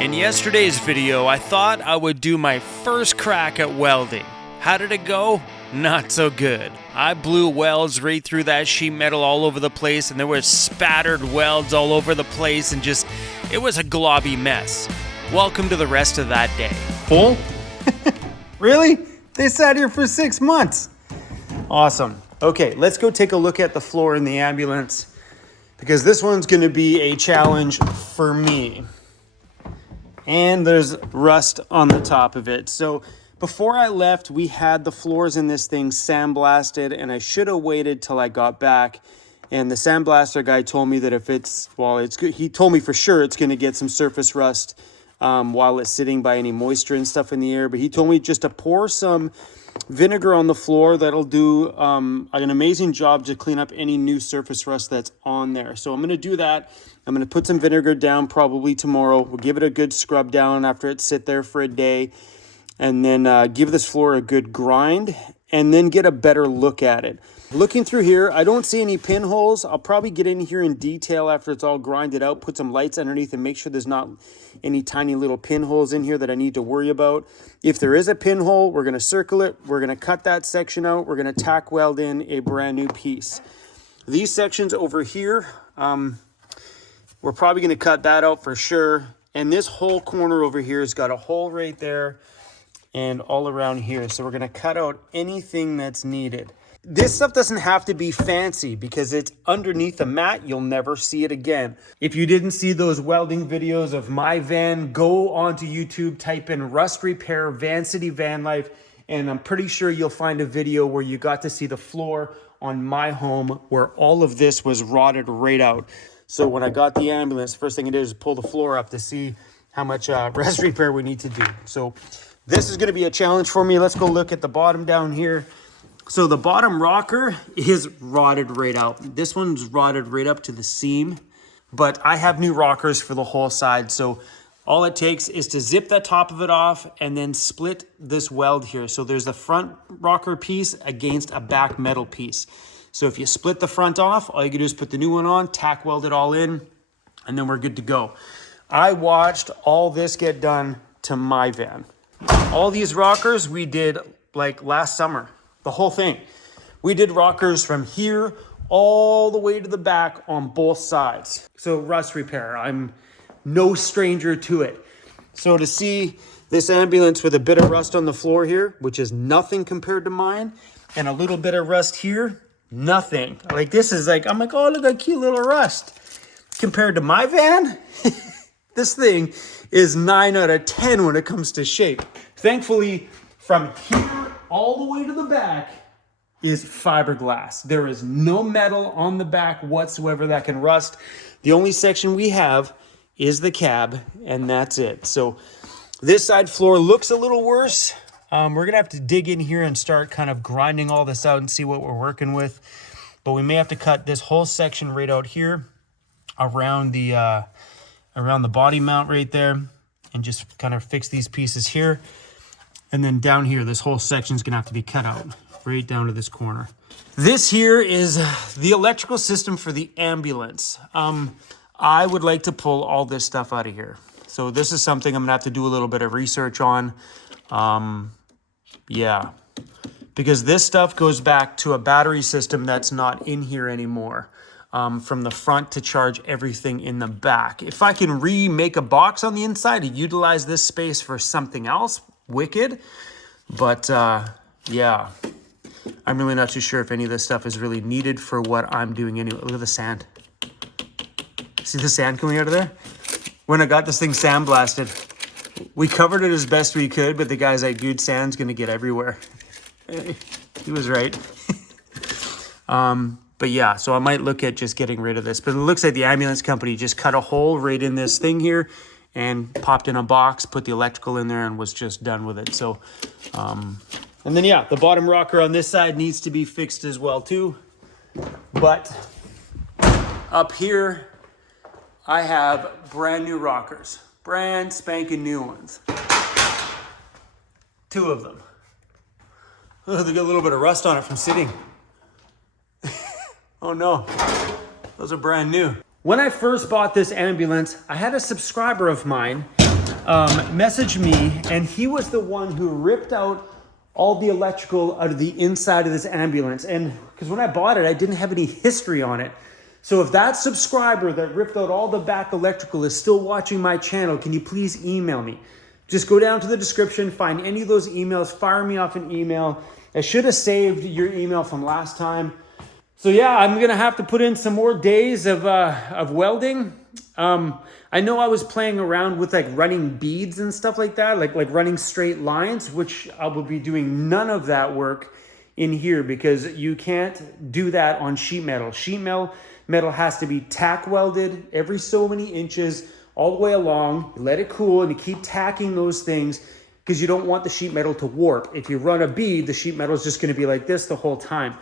In yesterday's video, I thought I would do my first crack at welding. How did it go? Not so good. I blew welds right through that sheet metal all over the place, and there were spattered welds all over the place, and it was a globby mess. Welcome to the rest of that day. Full? Really? They sat here for 6 months. Awesome. Okay, let's go take a look at the floor in the ambulance, because this one's going to be a challenge for me. And there's rust on the top of it. So before I left, we had the floors in this thing sandblasted, and I should have waited till I got back. And the sandblaster guy told me that if it's good. He told me for sure it's going to get some surface rust while it's sitting by any moisture and stuff in the air. But he told me just to pour some vinegar on the floor. That'll do an amazing job to clean up any new surface rust that's on there. So I'm going to do that. I'm going to put some vinegar down probably tomorrow. We'll give it a good scrub down after it sit there for a day. And then give this floor a good grind and then get a better look at it. Looking through here, I don't see any pinholes. I'll probably get in here in detail after it's all grinded out, put some lights underneath and make sure there's not any tiny little pinholes in here that I need to worry about. If there is a pinhole, we're going to circle it. We're going to cut that section out. We're going to tack weld in a brand new piece. These sections over here, we're probably going to cut that out for sure. And this whole corner over here has got a hole right there and all around here. So we're going to cut out anything that's needed. This stuff doesn't have to be fancy because it's underneath the mat. You'll never see it again. If you didn't see those welding videos of my van, go onto YouTube, type in rust repair Vancity Vanlife, and I'm pretty sure you'll find a video where you got to see the floor on my home where all of this was rotted right out. So when I got the ambulance, first thing I did is pull the floor up to see how much rust repair we need to do. So this is going to be a challenge for me. Let's go look at the bottom down here. So the bottom rocker is rotted right out. This one's rotted right up to the seam, but I have new rockers for the whole side. So all it takes is to zip the top of it off and then split this weld here. So there's the front rocker piece against a back metal piece. So if you split the front off, all you can do is put the new one on, tack weld it all in, and then we're good to go. I watched all this get done to my van. All these rockers we did like last summer. The whole thing. We did rockers from here all the way to the back on both sides. So rust repair, I'm no stranger to it. So to see this ambulance with a bit of rust on the floor here, which is nothing compared to mine, and a little bit of rust here, nothing. Like this is like, I'm like, oh, look at cute little rust. Compared to my van, this thing is 9 out of 10 when it comes to shape. Thankfully, from here all the way to the back is fiberglass. There is no metal on the back whatsoever that can rust. The only section we have is the cab, and that's it. So this side floor looks a little worse. We're going to have to dig in here and start kind of grinding all this out and see what we're working with. But we may have to cut this whole section right out here around the body mount right there and just kind of fix these pieces here. And then down here, this whole section is going to have to be cut out right down to this corner. This here is the electrical system for the ambulance. I would like to pull all this stuff out of here. So this is something I'm going to have to do a little bit of research on. Yeah, because this stuff goes back to a battery system that's not in here anymore. From the front to charge everything in the back. If I can remake a box on the inside to utilize this space for something else, wicked. But yeah, I'm really not too sure if any of this stuff is really needed for what I'm doing anyway. Look at the sand. See the sand coming out of there? When I got this thing sandblasted, we covered it as best we could, but the guy's like, dude, sand's gonna get everywhere. He was right. But yeah, so I might look at just getting rid of this. But it looks like the ambulance company just cut a hole right in this thing here and popped in a box, put the electrical in there, and was just done with it. So, and then yeah, the bottom rocker on this side needs to be fixed as well too. But up here, I have brand new rockers, brand spanking new ones. 2 of them. Oh, they got a little bit of rust on it from sitting. Oh no, those are brand new. When I first bought this ambulance, I had a subscriber of mine messaged me, and he was the one who ripped out all the electrical out of the inside of this ambulance. And because when I bought it, I didn't have any history on it. So if that subscriber that ripped out all the back electrical is still watching my channel, can you please email me? Just go down to the description, find any of those emails, fire me off an email. I should have saved your email from last time. So yeah, I'm gonna have to put in some more days of welding. I know I was playing around with like running beads and stuff like that, like running straight lines, which I will be doing none of that work in here because you can't do that on sheet metal. Sheet metal has to be tack welded every so many inches all the way along. You let it cool and you keep tacking those things because you don't want the sheet metal to warp. If you run a bead, the sheet metal is just gonna be like this the whole time.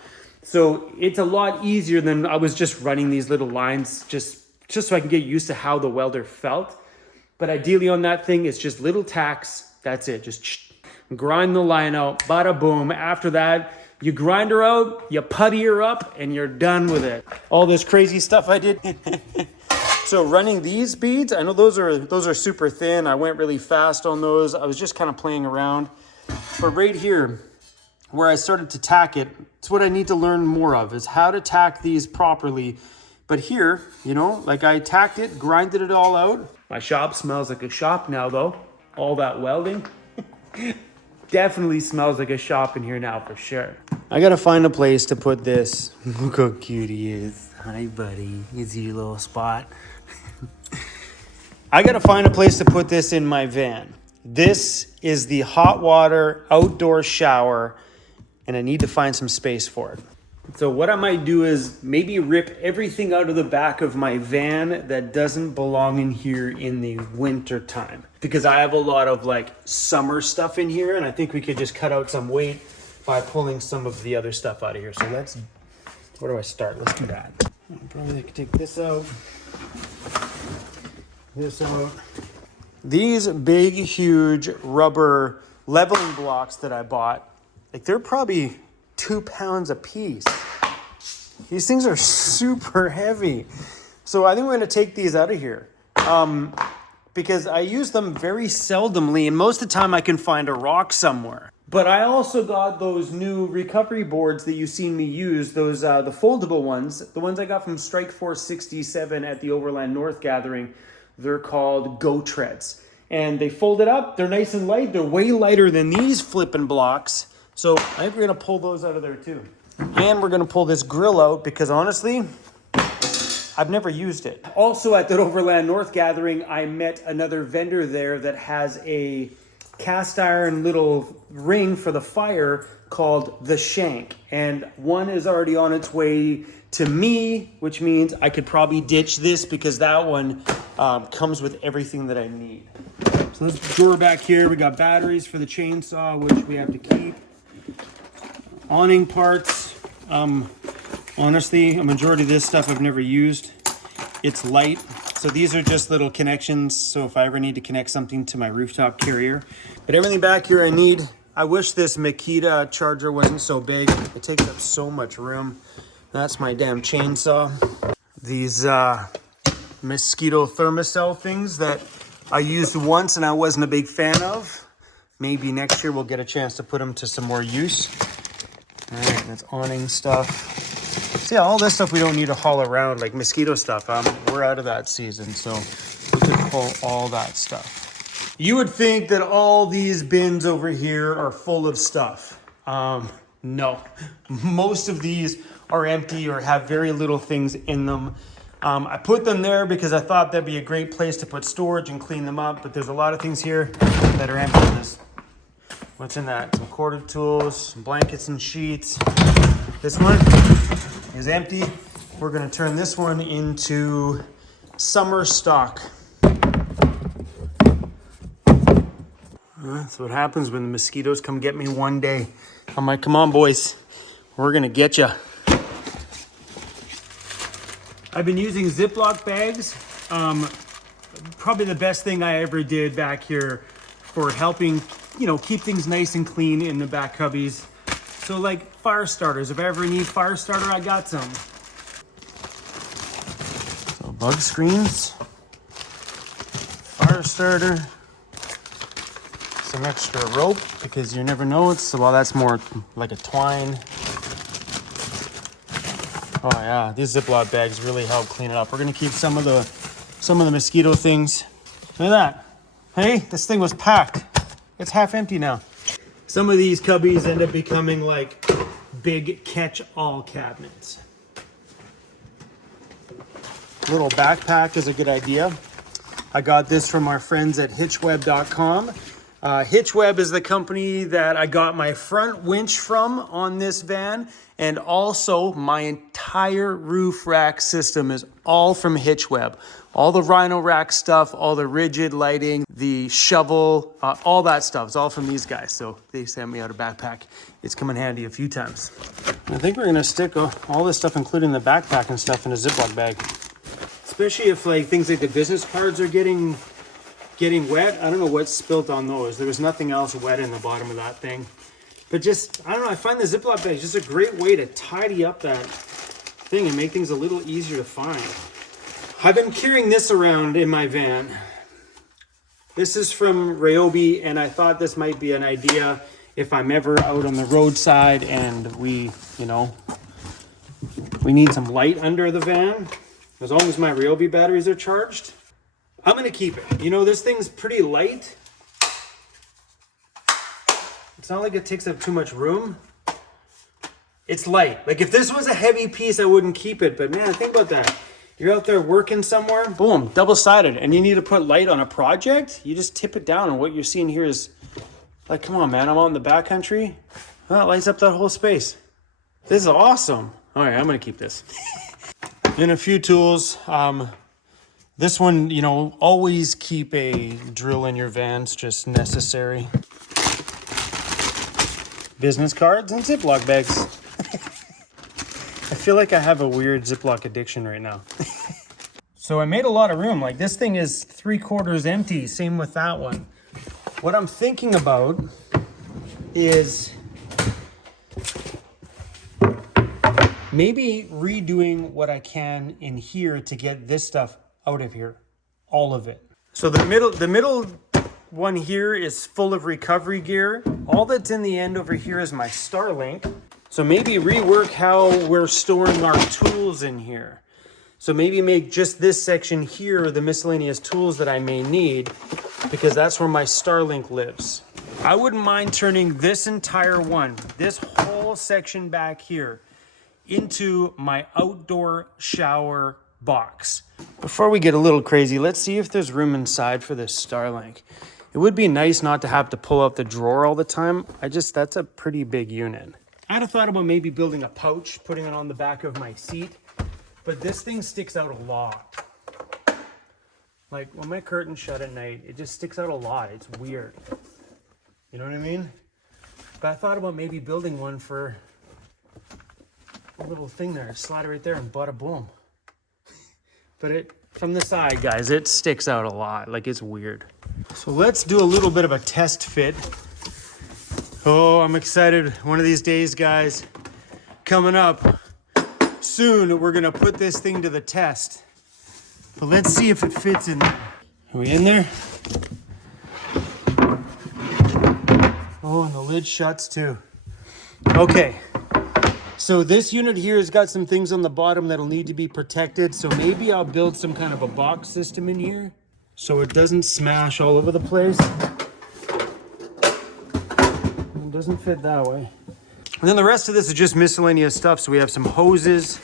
So it's a lot easier than I was just running these little lines just so I can get used to how the welder felt. But ideally on that thing, it's just little tacks. That's it. Just grind the line out, bada boom. After that, you grind her out, you putty her up, and you're done with it. All this crazy stuff I did. So running these beads, I know those are super thin. I went really fast on those. I was just kind of playing around. But right here, where I started to tack it, it's what I need to learn more of, is how to tack these properly. But here, you know, like I tacked it, grinded it all out. My shop smells like a shop now though. All that welding. Definitely smells like a shop in here now for sure. I gotta find a place to put this. Look how cute he is. Hi buddy, is your little spot? I gotta find a place to put this in my van. This is the hot water outdoor shower, and I need to find some space for it. So what I might do is maybe rip everything out of the back of my van that doesn't belong in here in the winter time, because I have a lot of like summer stuff in here, and I think we could just cut out some weight by pulling some of the other stuff out of here. So where do I start? Let's do that. Probably could take this out, this out. These big, huge rubber leveling blocks that I bought, like they're probably 2 pounds a piece. These things are super heavy. So I think we're gonna take these out of here because I use them very seldomly, and most of the time I can find a rock somewhere. But I also got those new recovery boards that you've seen me use, those the foldable ones, the ones I got from Strike Force 67 at the Overland North gathering. They're called Go Treads. And they fold it up, they're nice and light, they're way lighter than these flipping blocks. So I think we're gonna pull those out of there too. And we're gonna pull this grill out because honestly, I've never used it. Also at the Overland North gathering, I met another vendor there that has a cast iron little ring for the fire called the Shank. And one is already on its way to me, which means I could probably ditch this because that one comes with everything that I need. So let's drawer back here. We got batteries for the chainsaw, which we have to keep. Awning parts. Honestly, a majority of this stuff I've never used. It's light. So these are just little connections. So if I ever need to connect something to my rooftop carrier. But everything back here I need. I wish this Makita charger wasn't so big. It takes up so much room. That's my damn chainsaw. These mosquito thermocell things that I used once and I wasn't a big fan of. Maybe next year we'll get a chance to put them to some more use. All right, that's awning stuff. See, all this stuff we don't need to haul around, like mosquito stuff. We're out of that season, so we can pull all that stuff. You would think that all these bins over here are full of stuff. No, most of these are empty or have very little things in them. I put them there because I thought that'd be a great place to put storage and clean them up, but there's a lot of things here that are empty. What's in that? Some corded tools, some blankets and sheets. This one is empty. We're gonna turn this one into summer stock. That's what happens when the mosquitoes come get me one day. I'm like, come on boys, we're gonna get ya. I've been using Ziploc bags. Probably the best thing I ever did back here for helping, keep things nice and clean in the back cubbies. So like fire starters, if I ever need fire starter, I got some. So bug screens, fire starter, some extra rope because you never know. Well, that's more like a twine. Oh yeah, these Ziploc bags really help clean it up. We're gonna keep some of the mosquito things. Look at that. Hey, this thing was packed. It's half empty now. Some of these cubbies end up becoming like big catch-all cabinets. Little backpack is a good idea. I got this from our friends at hitchweb.com. Hitchweb is the company that I got my front winch from on this van, and also my entire roof rack system is all from Hitchweb. All the Rhino rack stuff, all the rigid lighting, the shovel, all that stuff is all from these guys. So they sent me out a backpack. It's come in handy a few times. I think we're gonna stick all this stuff, including the backpack and stuff, in a Ziploc bag. Especially if like things like the business cards are getting wet. I don't know what's spilt on those. There was nothing else wet in the bottom of that thing. But just, I don't know, I find the Ziploc bag just a great way to tidy up that thing and make things a little easier to find. I've been carrying this around in my van. This is from Ryobi, and I thought this might be an idea if I'm ever out on the roadside and we need some light under the van. As long as my Ryobi batteries are charged, I'm gonna keep it. This thing's pretty light. It's not like it takes up too much room. It's light. Like if this was a heavy piece, I wouldn't keep it. But man, think about that. You're out there working somewhere, boom, double-sided, and you need to put light on a project, you just tip it down, and what you're seeing here is, like, come on, man, I'm out in the backcountry. Well, it lights up that whole space. This is awesome. All right, I'm gonna keep this. And a few tools. This one, always keep a drill in your van. It's just necessary. Business cards and Ziploc bags. I feel like I have a weird Ziploc addiction right now. So I made a lot of room. Like this thing is 3/4 empty. Same with that one. What I'm thinking about is maybe redoing what I can in here to get this stuff out of here. All of it. So the middle one here is full of recovery gear. All that's in the end over here is my Starlink. So maybe rework how we're storing our tools in here. So maybe make just this section here the miscellaneous tools that I may need, because that's where my Starlink lives. I wouldn't mind turning this entire one, this whole section back here, into my outdoor shower box. Before we get a little crazy, let's see if there's room inside for this Starlink. It would be nice not to have to pull out the drawer all the time. That's a pretty big unit. I'd have thought about maybe building a pouch, putting it on the back of my seat, but this thing sticks out a lot. Like when my curtains shut at night, it just sticks out a lot. It's weird. You know what I mean? But I thought about maybe building one for a little thing there. Slide it right there and bada boom. But from the side, guys, it sticks out a lot. Like it's weird. So let's do a little bit of a test fit. Oh, I'm excited. One of these days, guys, coming up soon, we're gonna put this thing to the test. But let's see if it fits in there. Are we in there? Oh, and the lid shuts too. Okay. So this unit here has got some things on the bottom that'll need to be protected. So maybe I'll build some kind of a box system in here so it doesn't smash all over the place. It doesn't fit that way. And then the rest of this is just miscellaneous stuff. So we have some hoses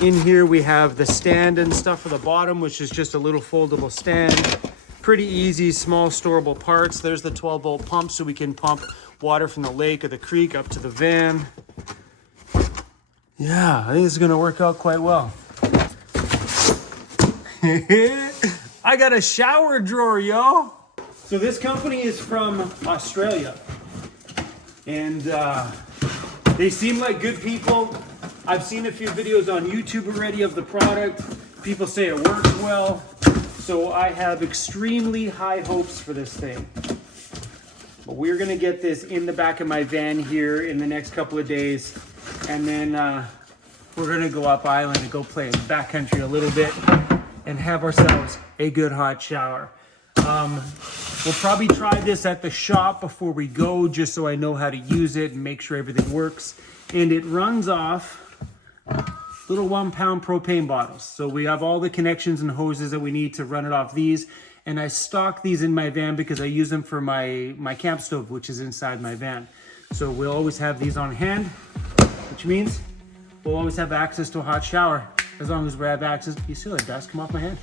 in here. We have the stand and stuff for the bottom, which is just a little foldable stand. Pretty easy, small storable parts. There's the 12-volt pump so we can pump water from the lake or the creek up to the van. Yeah, I think this is gonna work out quite well. I got a shower drawer, yo. So this company is from Australia. And they seem like good people. I've seen a few videos on YouTube already of the product. People say it works well. So I have extremely high hopes for this thing. But we're gonna get this in the back of my van here in the next couple of days. And then we're gonna go up island and go play in the backcountry a little bit and have ourselves a good hot shower. We'll probably try this at the shop before we go, just so I know how to use it and make sure everything works. And it runs off little 1 pound propane bottles. So we have all the connections and hoses that we need to run it off these. And I stock these in my van because I use them for my camp stove, which is inside my van. So we'll always have these on hand, which means we'll always have access to a hot shower. As long as we have access, you see the dust come off my hand?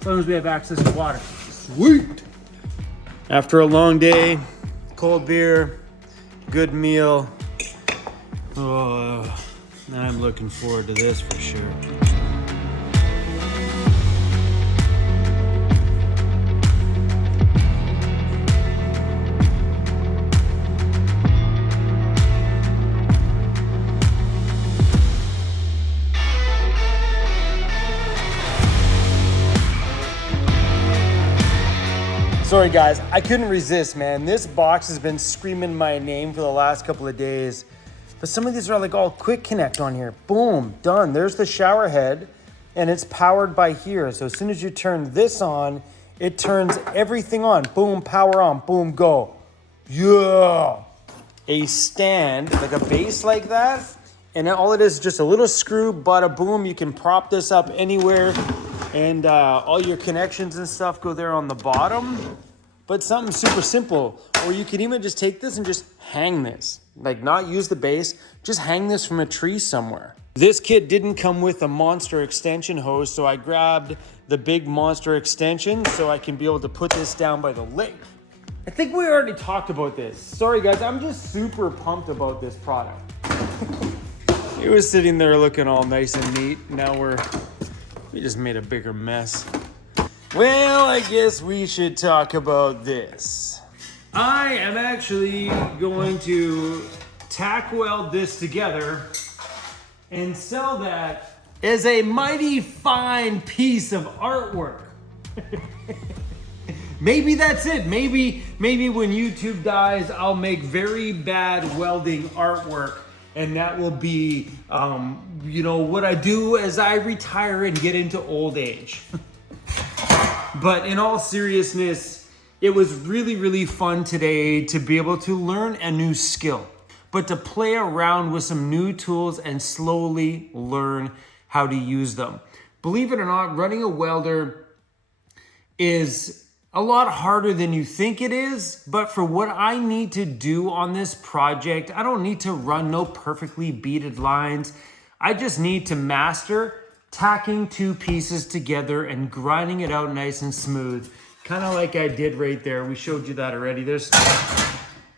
As long as we have access to water. Sweet! After a long day, cold beer, good meal. Oh, I'm looking forward to this for sure. Sorry guys, I couldn't resist, man. This box has been screaming my name for the last couple of days. But some of these are like all quick connect on here. Boom, done. There's the shower head and it's powered by here. So as soon as you turn this on, it turns everything on. Boom, power on, boom, go. Yeah. A stand, like a base like that. And all it is just a little screw, bada boom. You can prop this up anywhere. And all your connections and stuff go there on the bottom. But something super simple. Or you can even just take this and just hang this. Like not use the base, just hang this from a tree somewhere. This kit didn't come with a monster extension hose, so I grabbed the big monster extension so I can be able to put this down by the lake. I think we already talked about this. Sorry guys, I'm just super pumped about this product. It was sitting there looking all nice and neat. Now we just made a bigger mess. Well, I guess we should talk about this. I am actually going to tack weld this together and sell that as a mighty fine piece of artwork. Maybe that's it. Maybe when YouTube dies, I'll make very bad welding artwork. And that will be, what I do as I retire and get into old age. But in all seriousness, it was really, really fun today to be able to learn a new skill, but to play around with some new tools and slowly learn how to use them. Believe it or not, running a welder is a lot harder than you think it is, but for what I need to do on this project, I don't need to run no perfectly beaded lines. I just need to master tacking two pieces together and grinding it out nice and smooth, kind of like I did right there. We showed you that already. There's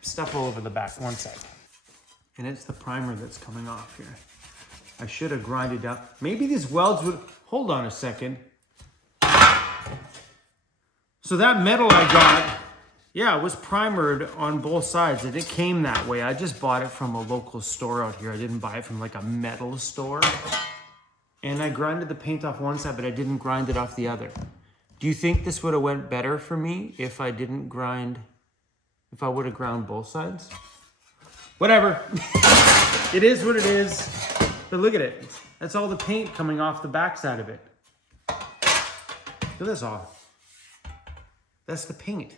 stuff all over the back. One sec. And it's the primer that's coming off here. I should have grinded up. Maybe these welds would, hold on a second. So that metal I got, yeah, it was primered on both sides and it came that way. I just bought it from a local store out here. I didn't buy it from like a metal store. And I grinded the paint off one side, but I didn't grind it off the other. Do you think this would have went better for me if I didn't grind, if I would have ground both sides? Whatever. It is what it is. But look at it. That's all the paint coming off the backside of it. Look at this all. That's the paint.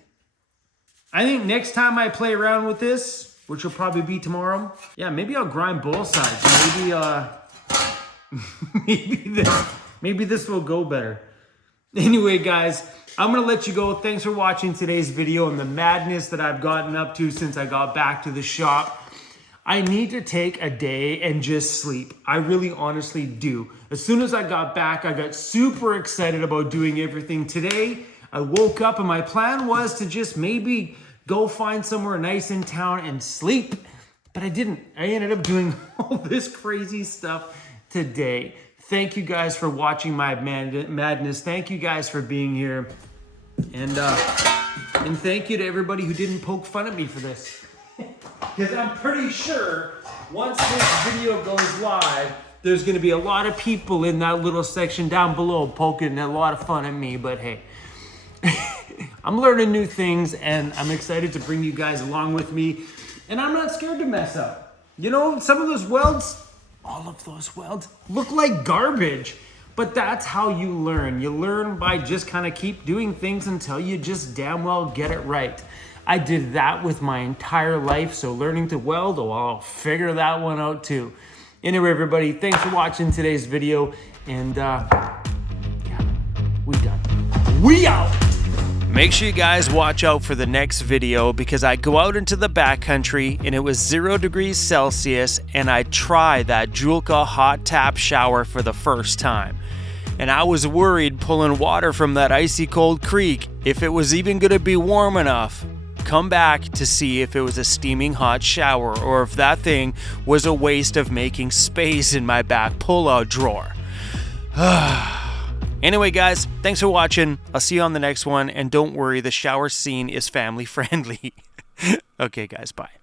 I think next time I play around with this, which will probably be tomorrow, yeah, maybe I'll grind both sides. Maybe this will go better. Anyway, guys, I'm gonna let you go. Thanks for watching today's video and the madness that I've gotten up to since I got back to the shop. I need to take a day and just sleep. I really honestly do. As soon as I got back, I got super excited about doing everything today. I woke up and my plan was to just maybe go find somewhere nice in town and sleep, but I didn't. I ended up doing all this crazy stuff today. Thank you guys for watching my madness. Thank you guys for being here. And thank you to everybody who didn't poke fun at me for this. Because I'm pretty sure once this video goes live, there's gonna be a lot of people in that little section down below poking a lot of fun at me, but hey. I'm learning new things and I'm excited to bring you guys along with me. And I'm not scared to mess up. You know, some of those welds, all of those welds look like garbage, But that's how you learn. You learn by just kind of keep doing things until you just damn well get it right. I did that with my entire life, so learning to weld, oh, I'll figure that one out too. Anyway, everybody, thanks for watching today's video, and yeah, we done. We out! Make sure you guys watch out for the next video, because I go out into the backcountry and it was 0 degrees Celsius and I try that Julka hot tap shower for the first time. And I was worried pulling water from that icy cold creek if it was even going to be warm enough. Come back to see if it was a steaming hot shower or if that thing was a waste of making space in my back pull-out drawer. Anyway, guys, thanks for watching. I'll see you on the next one, and don't worry, the shower scene is family friendly. Okay, guys, bye.